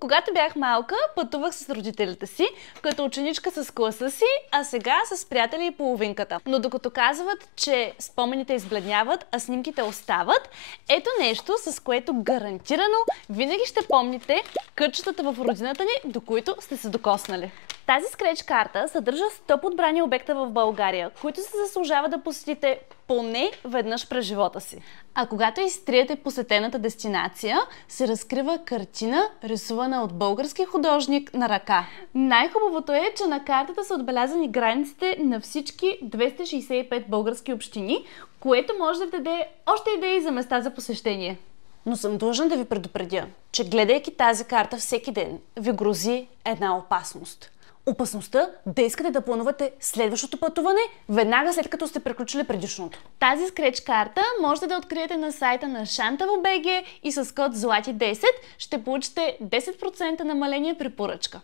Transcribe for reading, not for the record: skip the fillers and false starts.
Когато бях малка, пътувах с родителите си, като ученичка с класа си, а сега с приятели и половинката. Но докато казват, че спомените избледняват, а снимките остават, ето нещо, с което гарантирано винаги ще помните кътчетата в родината ни, до които сте се докоснали. Тази скреч карта съдържа 100 подбрани обекта в България, които се заслужава да посетите поне веднъж през живота си. А когато изтриете посетената дестинация, се разкрива картина, рисувана от български художник на ръка. Най-хубавото е, че на картата са отбелязани границите на всички 265 български общини, което може да ви даде още идеи за места за посещение. Но съм длъжна да ви предупредя, че гледайки тази карта всеки ден, ви грози една опасност. Опасността да искате да планувате следващото пътуване веднага след като сте приключили предишното. Тази скреч карта можете да откриете на сайта на Shantavo.bg и с код ZLATI10 ще получите 10% намаление при поръчка.